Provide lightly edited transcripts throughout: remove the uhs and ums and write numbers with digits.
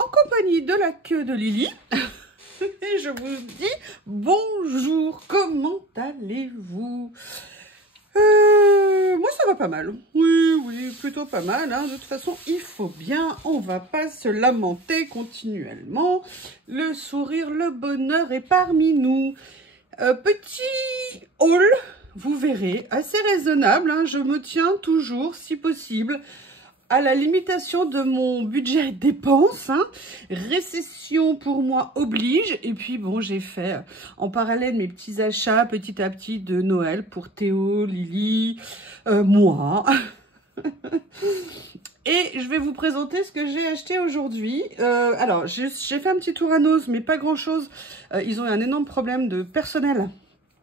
en compagnie de la queue de Lily. Et je vous dis bonjour, comment allez-vous? Moi ça va pas mal, oui, plutôt pas mal, hein. De toute façon il faut bien, on va pas se lamenter continuellement, le sourire, le bonheur est parmi nous. Petit haul, vous verrez, assez raisonnable, hein. Je me tiens toujours, si possible, à la limitation de mon budget dépenses, hein. Récession pour moi oblige. Et puis bon, j'ai fait en parallèle mes petits achats petit à petit de Noël pour Théo, Lily, moi. Et je vais vous présenter ce que j'ai acheté aujourd'hui. Alors, j'ai fait un petit tour à Noz, mais pas grand chose. Ils ont eu un énorme problème de personnel.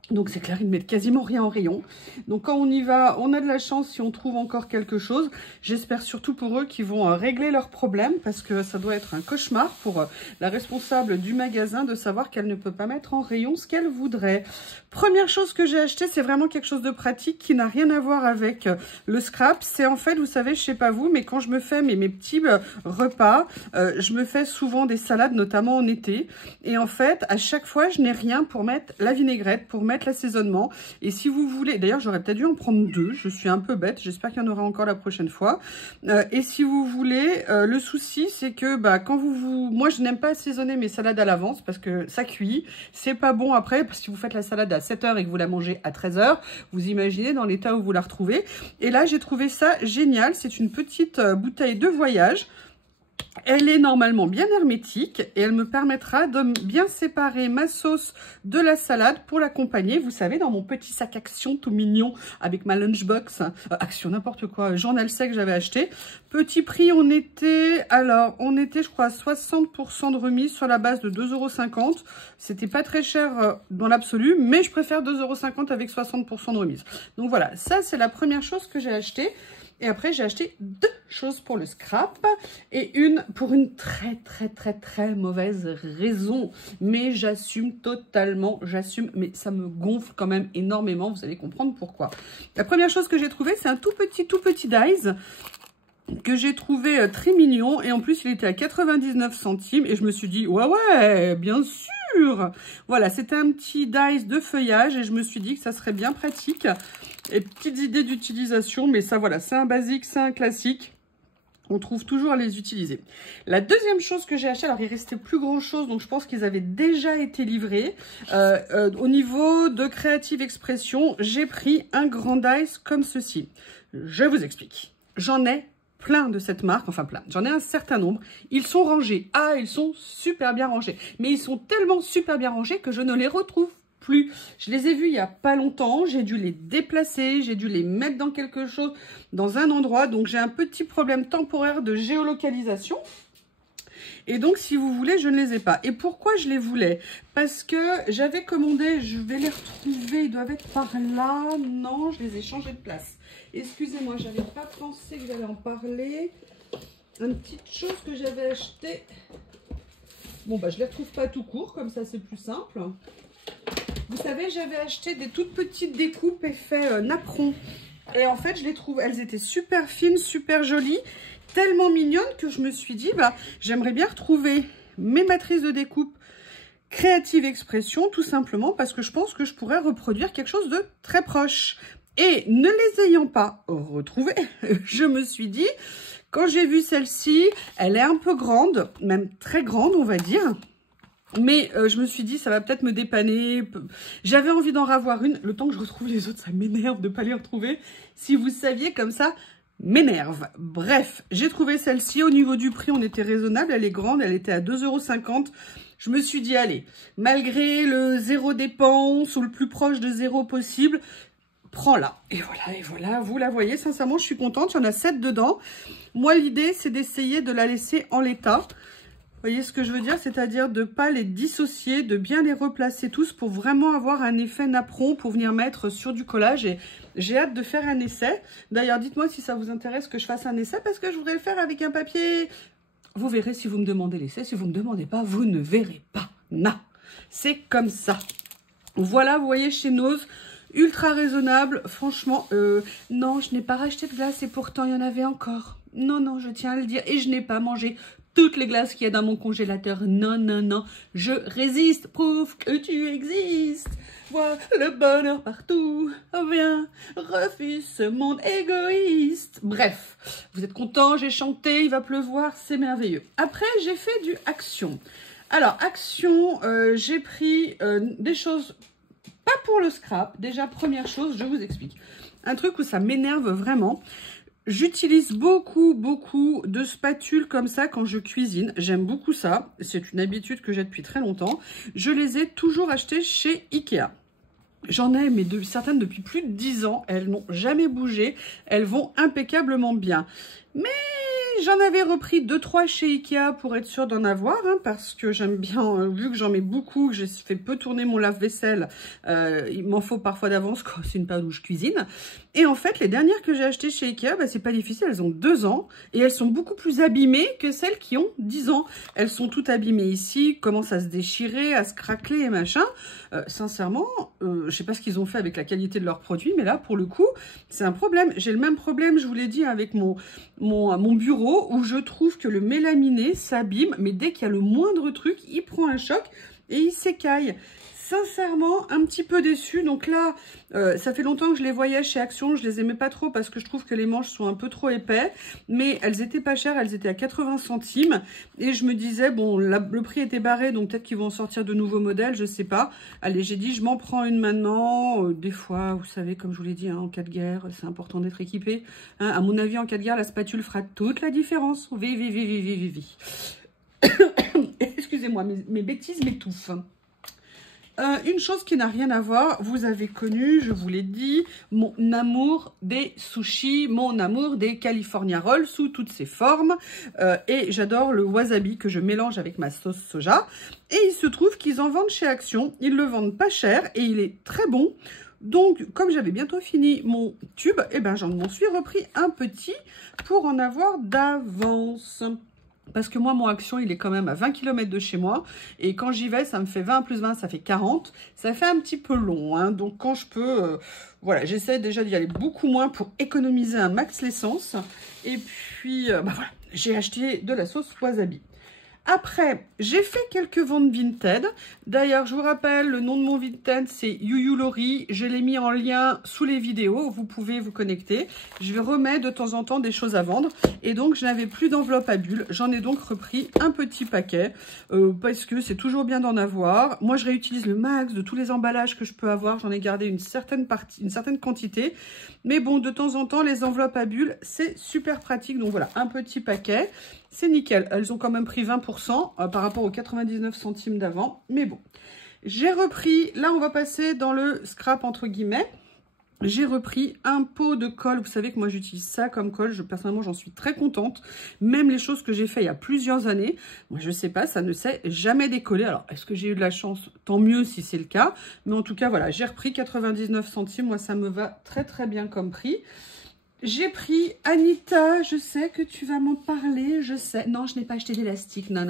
Donc c'est clair, ils ne mettent quasiment rien en rayon. Donc quand on y va, on a de la chance si on trouve encore quelque chose. J'espère surtout pour eux qu'ils vont régler leurs problèmes parce que ça doit être un cauchemar pour la responsable du magasin de savoir qu'elle ne peut pas mettre en rayon ce qu'elle voudrait. Première chose que j'ai acheté, c'est vraiment quelque chose de pratique qui n'a rien à voir avec le scrap. C'est en fait, vous savez, je sais pas vous, mais quand je me fais mes petits repas, je me fais souvent des salades, notamment en été. Et en fait, à chaque fois, je n'ai rien pour mettre la vinaigrette, pour mettre l'assaisonnement. Et si vous voulez, d'ailleurs j'aurais peut-être dû en prendre deux, je suis un peu bête, j'espère qu'il y en aura encore la prochaine fois. Et si vous voulez, le souci c'est que quand moi je n'aime pas assaisonner mes salades à l'avance parce que ça cuit, c'est pas bon après, parce que si vous faites la salade à 7 h et que vous la mangez à 13 h, vous imaginez dans l'état où vous la retrouvez. Et là j'ai trouvé ça génial, c'est une petite bouteille de voyage. Elle est normalement bien hermétique et elle me permettra de bien séparer ma sauce de la salade pour l'accompagner. Vous savez, dans mon petit sac Action tout mignon avec ma lunchbox, Action n'importe quoi, journal sec que j'avais acheté. Petit prix, on était je crois à 60% de remise sur la base de 2,50 €. C'était pas très cher dans l'absolu, mais je préfère 2,50 € avec 60% de remise. Donc voilà, ça c'est la première chose que j'ai acheté. Et après, j'ai acheté deux choses pour le scrap et une pour une très mauvaise raison. Mais j'assume totalement, mais ça me gonfle quand même énormément. Vous allez comprendre pourquoi. La première chose que j'ai trouvée, c'est un tout petit dies que j'ai trouvé très mignon. Et en plus, il était à 99 centimes. Et je me suis dit, ouais, bien sûr. Voilà, c'était un petit dies de feuillage et je me suis dit que ça serait bien pratique. Et petites idées d'utilisation, mais ça voilà, c'est un basique, c'est un classique. On trouve toujours à les utiliser. La deuxième chose que j'ai acheté, alors il restait plus grand chose, donc je pense qu'ils avaient déjà été livrés. Au niveau de Creative Expression, j'ai pris un grand dice comme ceci. Je vous explique. J'en ai plein de cette marque, enfin plein, j'en ai un certain nombre. Ils sont rangés. Ah, ils sont super bien rangés. Mais ils sont tellement super bien rangés que je ne les retrouve plus. Je les ai vus il n'y a pas longtemps, j'ai dû les déplacer, j'ai dû les mettre dans quelque chose, dans un endroit, donc j'ai un petit problème temporaire de géolocalisation. Et donc, si vous voulez, je ne les ai pas. Et pourquoi je les voulais? Parce que j'avais commandé, je vais les retrouver, ils doivent être par là. Non, je les ai changés de place. Excusez-moi, je n'avais pas pensé que j'allais en parler. Une petite chose que j'avais achetée. Bon, je ne les retrouve pas tout court, comme ça c'est plus simple. Vous savez, j'avais acheté des toutes petites découpes effet napperon. Et en fait, je les trouve, elles étaient super fines, super jolies, tellement mignonnes que je me suis dit, j'aimerais bien retrouver mes matrices de découpe Creative Expression, tout simplement parce que je pense que je pourrais reproduire quelque chose de très proche. Et ne les ayant pas retrouvées, je me suis dit, quand j'ai vu celle-ci, elle est un peu grande, même très grande, on va dire. Mais je me suis dit, ça va peut-être me dépanner. J'avais envie d'en ravoir une. Le temps que je retrouve les autres, ça m'énerve de ne pas les retrouver. Si vous saviez, comme ça, m'énerve. Bref, j'ai trouvé celle-ci. Au niveau du prix, on était raisonnable. Elle est grande, elle était à 2,50 €. Je me suis dit, allez, malgré le zéro dépense ou le plus proche de zéro possible, prends-la. Et voilà, vous la voyez. Sincèrement, je suis contente. Il y en a 7 dedans. Moi, l'idée, c'est d'essayer de la laisser en l'état. Vous voyez ce que je veux dire? C'est-à-dire de ne pas les dissocier, de bien les replacer tous pour vraiment avoir un effet napperon pour venir mettre sur du collage. Et j'ai hâte de faire un essai. D'ailleurs, dites-moi si ça vous intéresse que je fasse un essai parce que je voudrais le faire avec un papier. Vous verrez si vous me demandez l'essai. Si vous ne me demandez pas, vous ne verrez pas. Non, c'est comme ça. Voilà, vous voyez, chez Noz, ultra raisonnable. Franchement, non, je n'ai pas racheté de glace et pourtant il y en avait encore. Non, je tiens à le dire. Et je n'ai pas mangé toutes les glaces qu'il y a dans mon congélateur. Non, non, non, je résiste. Prouve que tu existes. Vois le bonheur partout. Viens, refuse ce monde égoïste. Bref, vous êtes contents, j'ai chanté, il va pleuvoir, c'est merveilleux. Après, j'ai fait du Action. Alors, Action, j'ai pris des choses pas pour le scrap. Déjà, première chose, je vous explique. Un truc où ça m'énerve vraiment. J'utilise beaucoup de spatules comme ça quand je cuisine. J'aime beaucoup ça. C'est une habitude que j'ai depuis très longtemps. Je les ai toujours achetées chez Ikea. J'en ai, mais certaines depuis plus de 10 ans. Elles n'ont jamais bougé. Elles vont impeccablement bien. Mais j'en avais repris 2-3 chez Ikea pour être sûre d'en avoir, hein, parce que j'aime bien, vu que j'en mets beaucoup, que je fais peu tourner mon lave-vaisselle, il m'en faut parfois d'avance quand c'est une période où je cuisine. Et en fait, les dernières que j'ai achetées chez Ikea, bah, c'est pas difficile, elles ont 2 ans et elles sont beaucoup plus abîmées que celles qui ont 10 ans. Elles sont toutes abîmées ici, commencent à se déchirer, à se craqueler et machin. Sincèrement, je sais pas ce qu'ils ont fait avec la qualité de leurs produits, mais là, pour le coup, c'est un problème. J'ai le même problème, je vous l'ai dit, avec mon bureau, où je trouve que le mélaminé s'abîme, mais dès qu'il y a le moindre truc, il prend un choc et il s'écaille. Sincèrement, un petit peu déçue. Donc là, ça fait longtemps que je les voyais chez Action. Je les aimais pas trop parce que je trouve que les manches sont un peu trop épais. Mais elles étaient pas chères, elles étaient à 80 centimes. Et je me disais, bon, le prix était barré, donc peut-être qu'ils vont en sortir de nouveaux modèles, je sais pas. Allez, j'ai dit, je m'en prends une maintenant. Des fois, vous savez, comme je vous l'ai dit, hein, en cas de guerre, c'est important d'être équipé. Hein, à mon avis, en cas de guerre, la spatule fera toute la différence. Excusez-moi, mes bêtises m'étouffent. Une chose qui n'a rien à voir, vous avez connu, je vous l'ai dit, mon amour des sushis, mon amour des California Rolls sous toutes ses formes. Et j'adore le wasabi que je mélange avec ma sauce soja. Et il se trouve qu'ils en vendent chez Action, ils le vendent pas cher et il est très bon. Donc, comme j'avais bientôt fini mon tube, eh ben, j'en suis repris un petit pour en avoir d'avance. Parce que moi, mon Action, il est quand même à 20 km de chez moi. Et quand j'y vais, ça me fait 20 plus 20, ça fait 40. Ça fait un petit peu long. Hein. Donc, quand je peux, voilà, j'essaie déjà d'y aller beaucoup moins pour économiser un max l'essence. Et puis, bah voilà, j'ai acheté de la sauce wasabi. Après, j'ai fait quelques ventes Vinted. D'ailleurs, je vous rappelle, le nom de mon Vinted, c'est Youyou Lori. Je l'ai mis en lien sous les vidéos. Vous pouvez vous connecter. Je vais remettre de temps en temps des choses à vendre. Et donc, je n'avais plus d'enveloppe à bulles. J'en ai donc repris un petit paquet parce que c'est toujours bien d'en avoir. Moi, je réutilise le max de tous les emballages que je peux avoir. J'en ai gardé une certaine quantité. Mais bon, de temps en temps, les enveloppes à bulles, c'est super pratique. Donc voilà, un petit paquet. C'est nickel. Elles ont quand même pris 20% par rapport aux 99 centimes d'avant. Mais bon, j'ai repris, là on va passer dans le scrap entre guillemets. J'ai repris un pot de colle. Vous savez que moi j'utilise ça comme colle. Personnellement j'en suis très contente. Même les choses que j'ai fait il y a plusieurs années. Moi je sais pas, ça ne s'est jamais décollé. Alors est-ce que j'ai eu de la chance? Tant mieux si c'est le cas. Mais en tout cas voilà, j'ai repris 99 centimes. Moi ça me va très très bien comme prix. J'ai pris, Anita, je sais que tu vas m'en parler, je sais. Non, je n'ai pas acheté d'élastique, non,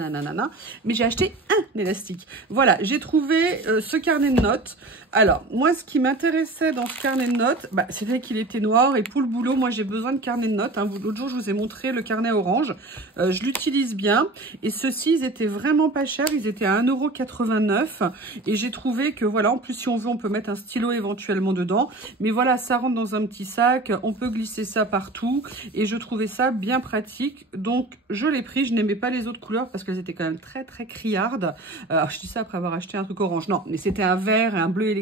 mais j'ai acheté un élastique. Voilà, j'ai trouvé ce carnet de notes. Alors, moi, ce qui m'intéressait dans ce carnet de notes, bah, c'était qu'il était noir. Et pour le boulot, moi, j'ai besoin de carnet de notes. Hein. L'autre jour, je vous ai montré le carnet orange. Je l'utilise bien. Et ceux-ci, ils étaient vraiment pas chers. Ils étaient à 1,89 €. Et j'ai trouvé que, voilà, en plus, si on veut, on peut mettre un stylo éventuellement dedans. Mais voilà, ça rentre dans un petit sac. On peut glisser ça partout. Et je trouvais ça bien pratique. Donc, je l'ai pris. Je n'aimais pas les autres couleurs parce qu'elles étaient quand même très, très criardes. Alors, je dis ça après avoir acheté un truc orange. Non, mais c'était un vert et un bleu électrique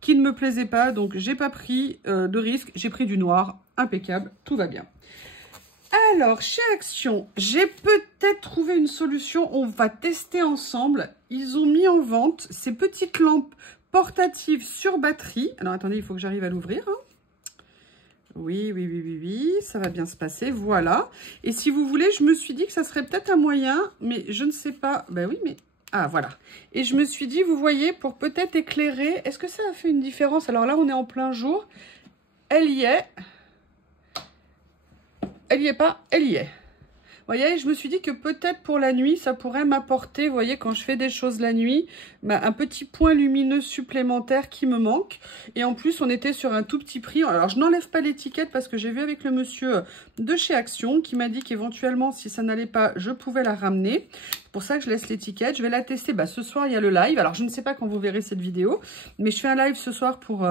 qui ne me plaisait pas, donc j'ai pas pris de risque, j'ai pris du noir, impeccable, tout va bien. Alors, chez Action, j'ai peut-être trouvé une solution, on va tester ensemble. Ils ont mis en vente ces petites lampes portatives sur batterie. Alors, attendez, il faut que j'arrive à l'ouvrir. Hein. Oui, ça va bien se passer, voilà. Et si vous voulez, je me suis dit que ça serait peut-être un moyen, mais je ne sais pas. Ben oui, mais... Ah, voilà. Et je me suis dit, vous voyez, pour peut-être éclairer, est-ce que ça a fait une différence? Alors là, on est en plein jour. Elle y est. Elle y est pas, elle y est. voyez, je me suis dit que peut-être pour la nuit, ça pourrait m'apporter, vous voyez, quand je fais des choses la nuit, bah, un petit point lumineux supplémentaire qui me manque. Et en plus, on était sur un tout petit prix. Alors, je n'enlève pas l'étiquette parce que j'ai vu avec le monsieur de chez Action qui m'a dit qu'éventuellement, si ça n'allait pas, je pouvais la ramener. C'est pour ça que je laisse l'étiquette. Je vais la tester. Bah, ce soir, il y a le live. Alors, je ne sais pas quand vous verrez cette vidéo, mais je fais un live ce soir pour...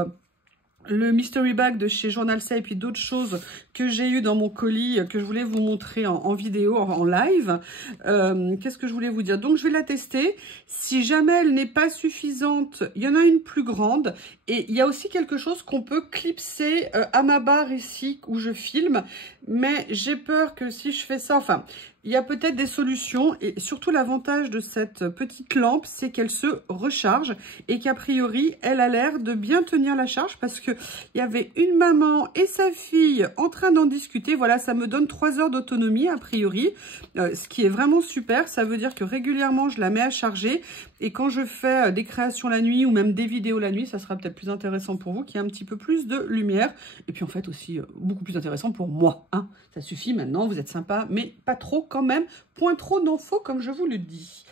le mystery bag de chez Journal C et puis d'autres choses que j'ai eu dans mon colis que je voulais vous montrer en vidéo, en live. Qu'est-ce que je voulais vous dire? Donc, je vais la tester. Si jamais elle n'est pas suffisante, il y en a une plus grande. Et il y a aussi quelque chose qu'on peut clipser à ma barre ici où je filme. Mais j'ai peur que si je fais ça, enfin... il y a peut-être des solutions et surtout l'avantage de cette petite lampe, c'est qu'elle se recharge et qu'a priori, elle a l'air de bien tenir la charge parce que il y avait une maman et sa fille en train d'en discuter. Voilà, ça me donne 3 heures d'autonomie a priori, ce qui est vraiment super. Ça veut dire que régulièrement, je la mets à charger et quand je fais des créations la nuit ou même des vidéos la nuit, ça sera peut-être plus intéressant pour vous qu'il y ait un petit peu plus de lumière et puis en fait aussi beaucoup plus intéressant pour moi. Hein. Ça suffit maintenant, vous êtes sympa, mais pas trop quand même, point trop d'infos comme je vous le dis.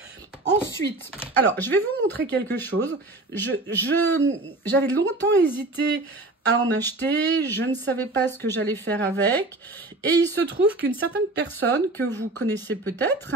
Ensuite, alors je vais vous montrer quelque chose. J'avais longtemps hésité à en acheter, je ne savais pas ce que j'allais faire avec. Et il se trouve qu'une certaine personne que vous connaissez peut-être,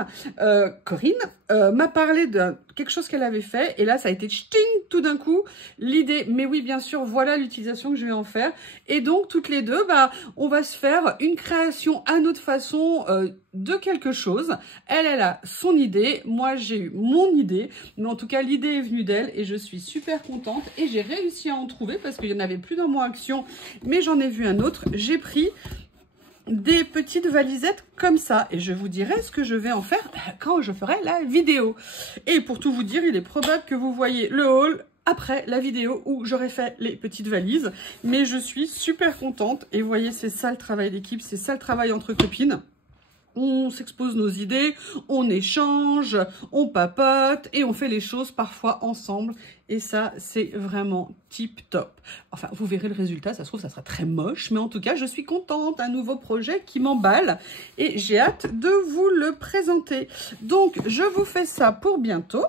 Corinne, m'a parlé de quelque chose qu'elle avait fait. Et là, ça a été ch'ting tout d'un coup, l'idée. Mais oui, bien sûr, voilà l'utilisation que je vais en faire. Et donc, toutes les deux, bah, on va se faire une création à notre façon de quelque chose. Elle a son idée. Moi, j'ai eu mon idée. Mais en tout cas, l'idée est venue d'elle et je suis super contente. Et j'ai réussi à en trouver parce qu'il n'y en avait plus dans mon action. Mais j'en ai vu un autre. J'ai pris des petites valisettes comme ça et je vous dirai ce que je vais en faire quand je ferai la vidéo. Et pour tout vous dire, il est probable que vous voyez le haul après la vidéo où j'aurai fait les petites valises, mais je suis super contente et vous voyez, c'est ça le travail d'équipe, c'est ça le travail entre copines. On s'expose nos idées, on échange, on papote et on fait les choses parfois ensemble. Et ça, c'est vraiment tip top. Enfin, vous verrez le résultat, ça se trouve, ça sera très moche. Mais en tout cas, je suis contente. Un nouveau projet qui m'emballe et j'ai hâte de vous le présenter. Donc, je vous fais ça pour bientôt.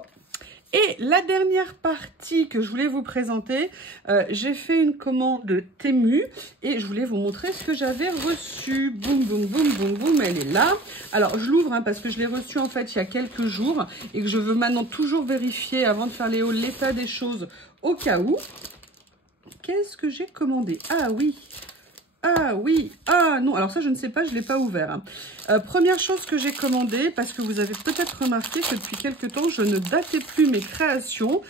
Et la dernière partie que je voulais vous présenter, j'ai fait une commande Temu et je voulais vous montrer ce que j'avais reçu. Boum, boum, boum, boum, boum, elle est là. Alors, je l'ouvre parce que je l'ai reçu en fait il y a quelques jours et que je veux maintenant toujours vérifier avant de faire les hauls l'état des choses au cas où. Qu'est-ce que j'ai commandé? Ah oui! Ah oui, ah non, alors ça je ne sais pas, je ne l'ai pas ouvert. Première chose que j'ai commandée, parce que vous avez peut-être remarqué que depuis quelques temps, je ne datais plus mes créations.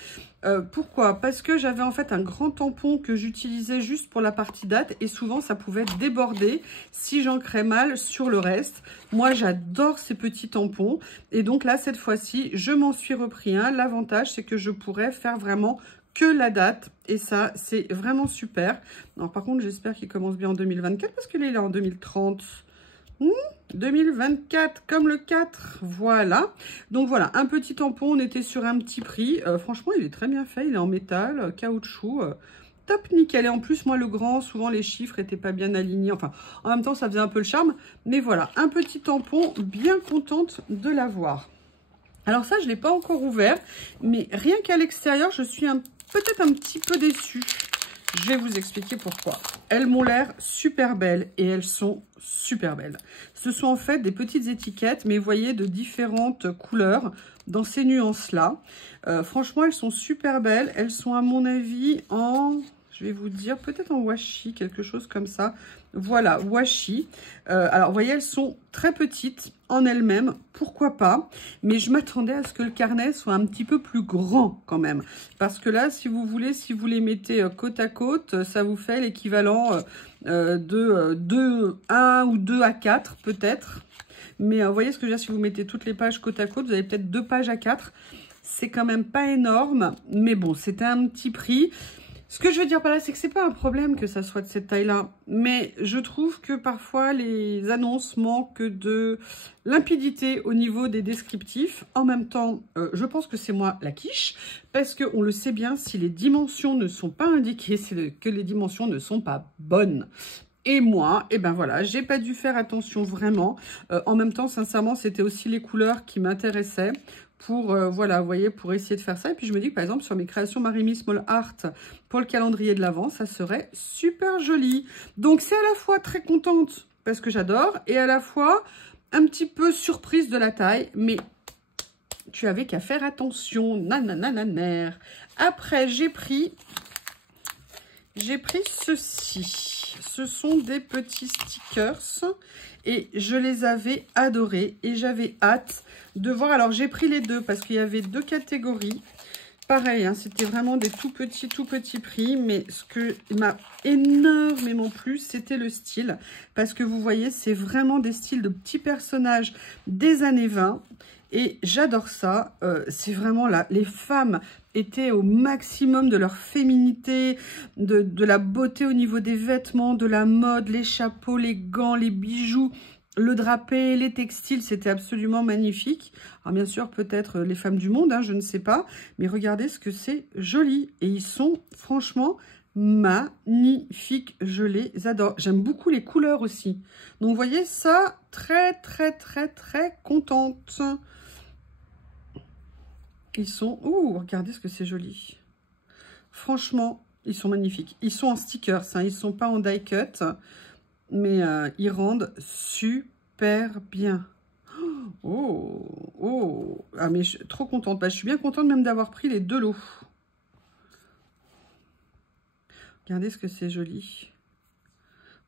Pourquoi? Parce que j'avais en fait un grand tampon que j'utilisais juste pour la partie date et souvent ça pouvait déborder si j'ancrais mal sur le reste. Moi j'adore ces petits tampons et donc là cette fois-ci je m'en suis repris un. L'avantage c'est que je pourrais faire vraiment que la date et ça c'est vraiment super. Alors par contre j'espère qu'il commence bien en 2024 parce que là il est en 2030. 2024 comme le 4, voilà. Donc voilà, un petit tampon, on était sur un petit prix. Franchement il est très bien fait, il est en métal, caoutchouc, top nickel. Et en plus moi le grand, souvent les chiffres étaient pas bien alignés, enfin en même temps ça faisait un peu le charme. Mais voilà, un petit tampon, bien contente de l'avoir. Alors ça je ne l'ai pas encore ouvert, mais rien qu'à l'extérieur je suis peut-être un petit peu déçue. Je vais vous expliquer pourquoi. Elles m'ont l'air super belles et elles sont super belles. Ce sont en fait des petites étiquettes, mais vous voyez, de différentes couleurs dans ces nuances-là. Franchement, elles sont super belles. Elles sont à mon avis en... je vais vous dire, peut-être en washi, quelque chose comme ça. Voilà, washi. Alors, vous voyez, elles sont très petites en elles-mêmes, pourquoi pas. Mais je m'attendais à ce que le carnet soit un petit peu plus grand quand même. Parce que là, si vous voulez, si vous les mettez côte à côte, ça vous fait l'équivalent de 1 ou 2 à 4 peut-être. Mais vous voyez ce que je veux dire, si vous mettez toutes les pages côte à côte, vous avez peut-être 2 pages à 4. C'est quand même pas énorme, mais bon, c'était un petit prix. Ce que je veux dire par là, c'est que c'est pas un problème que ça soit de cette taille-là. Mais je trouve que parfois, les annonces manquent de limpidité au niveau des descriptifs. En même temps, je pense que c'est moi la quiche. Parce qu'on le sait bien, si les dimensions ne sont pas indiquées, c'est que les dimensions ne sont pas bonnes. Et moi, et ben voilà, j'ai pas dû faire attention vraiment. En même temps, sincèrement, c'était aussi les couleurs qui m'intéressaient pour, voilà, vous voyez, pour essayer de faire ça. Et puis je me dis que par exemple, sur mes créations Marimi Small Art pour le calendrier de l'Avent, ça serait super joli. Donc c'est à la fois très contente parce que j'adore et à la fois un petit peu surprise de la taille, mais tu avais qu'à faire attention. Nananananer. Après, j'ai pris ceci. Ce sont des petits stickers et je les avais adorés et j'avais hâte de voir. Alors, j'ai pris les deux parce qu'il y avait deux catégories. Pareil, hein, c'était vraiment des tout petits prix. Mais ce que m'a énormément plu, c'était le style. Parce que vous voyez, c'est vraiment des styles de petits personnages des années 20. Et j'adore ça. C'est vraiment là, les femmes étaient au maximum de leur féminité, de la beauté au niveau des vêtements, de la mode, les chapeaux, les gants, les bijoux, le drapé, les textiles, c'était absolument magnifique. Alors bien sûr, peut-être les femmes du monde, hein, je ne sais pas. Mais regardez ce que c'est joli. Et ils sont franchement magnifiques. Je les adore. J'aime beaucoup les couleurs aussi. Donc vous voyez ça, très contente. Ils sont... Ouh, regardez ce que c'est joli. Franchement, ils sont magnifiques. Ils sont en stickers, hein, ils ne sont pas en die cut. Mais ils rendent super bien. Oh. Ah, mais je suis trop contente. Bah, je suis bien contente même d'avoir pris les deux lots. Regardez ce que c'est joli.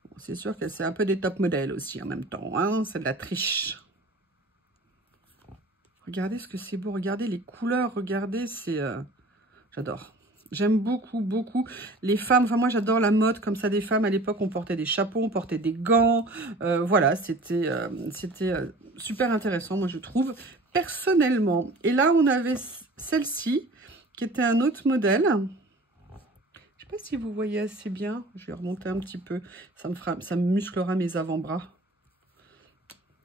Bon, c'est sûr que c'est un peu des top modèles aussi en même temps. Hein, c'est de la triche. Regardez ce que c'est beau, regardez les couleurs, regardez, c'est... j'adore. J'aime beaucoup les femmes. Enfin, moi, j'adore la mode comme ça des femmes. À l'époque, on portait des chapeaux, on portait des gants. Voilà, c'était super intéressant, moi, je trouve, personnellement. Et là, on avait celle-ci, qui était un autre modèle. Je ne sais pas si vous voyez assez bien. Je vais remonter un petit peu. Ça me musclera mes avant-bras.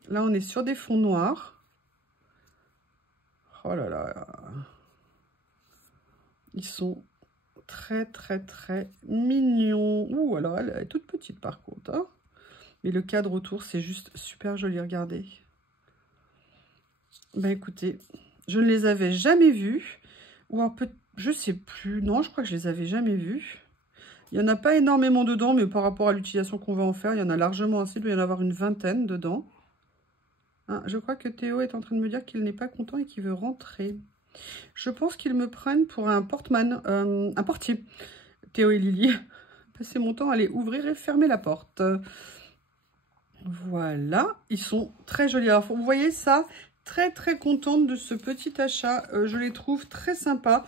Là, on est sur des fonds noirs. Oh là là, ils sont très mignons. Ouh, alors elle est toute petite par contre. Hein, mais le cadre autour, c'est juste super joli, regardez. Ben écoutez, je ne les avais jamais vus. Ou un peu, je sais plus. Non, je crois que je les avais jamais vus. Il n'y en a pas énormément dedans, mais par rapport à l'utilisation qu'on va en faire, il y en a largement assez. Il doit y en avoir une vingtaine dedans. Ah, je crois que Théo est en train de me dire qu'il n'est pas content et qu'il veut rentrer. Je pense qu'ils me prennent pour un portman, un portier. Théo et Lily. Passer mon temps à aller ouvrir et fermer la porte. Voilà, ils sont très jolis. Alors, vous voyez ça, très contente de ce petit achat. Je les trouve très sympas.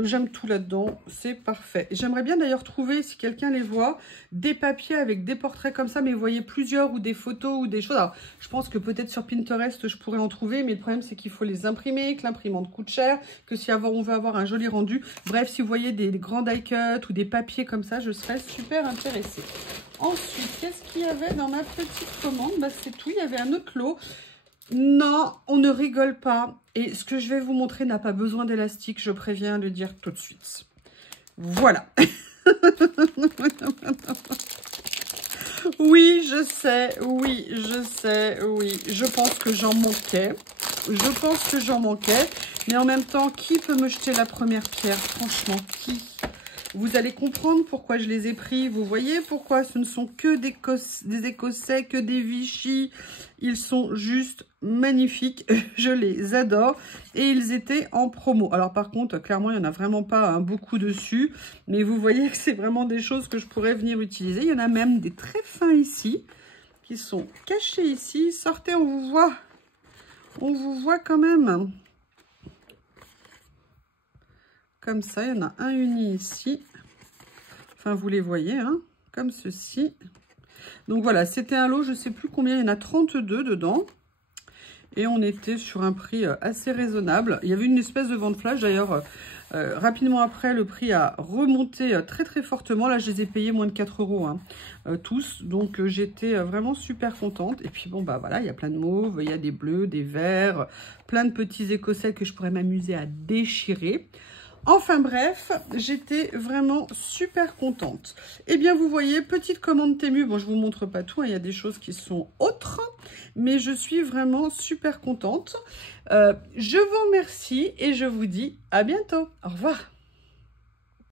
J'aime tout là-dedans, c'est parfait. J'aimerais bien d'ailleurs trouver, si quelqu'un les voit, des papiers avec des portraits comme ça, mais vous voyez plusieurs, ou des photos, ou des choses. Alors, je pense que peut-être sur Pinterest, je pourrais en trouver, mais le problème, c'est qu'il faut les imprimer, que l'imprimante coûte cher, que si on veut avoir un joli rendu. Bref, si vous voyez des grands die cut ou des papiers comme ça, je serais super intéressée. Ensuite, qu'est-ce qu'il y avait dans ma petite commande? Bah, c'est tout, il y avait un autre lot. Non, on ne rigole pas. Et ce que je vais vous montrer n'a pas besoin d'élastique, je préviens de le dire tout de suite. Voilà. Oui, je sais, oui. Je pense que j'en manquais. Mais en même temps, qui peut me jeter la première pierre? Franchement, qui? Vous allez comprendre pourquoi je les ai pris. Vous voyez pourquoi ce ne sont que des Écossais, que des Vichy. Ils sont juste magnifiques. Je les adore. Et ils étaient en promo. Alors par contre, clairement, il n'y en a vraiment pas beaucoup dessus. Mais vous voyez que c'est vraiment des choses que je pourrais venir utiliser. Il y en a même des très fins ici, qui sont cachés ici. Sortez, on vous voit. On vous voit quand même. Comme ça, il y en a un uni ici. Enfin, vous les voyez, hein, comme ceci. Donc voilà, c'était un lot, je ne sais plus combien, il y en a 32 dedans. Et on était sur un prix assez raisonnable. Il y avait une espèce de vente flash, d'ailleurs, rapidement après, le prix a remonté très fortement. Là, je les ai payés moins de 4 €, hein, tous. Donc, j'étais vraiment super contente. Et puis, bon, bah voilà, il y a plein de mauves, il y a des bleus, des verts, plein de petits écossais que je pourrais m'amuser à déchirer. Enfin bref, j'étais vraiment super contente. Eh bien, vous voyez, petite commande Temu. Bon, je vous montre pas tout, hein, il y a des choses qui sont autres, mais je suis vraiment super contente. Je vous remercie et je vous dis à bientôt. Au revoir.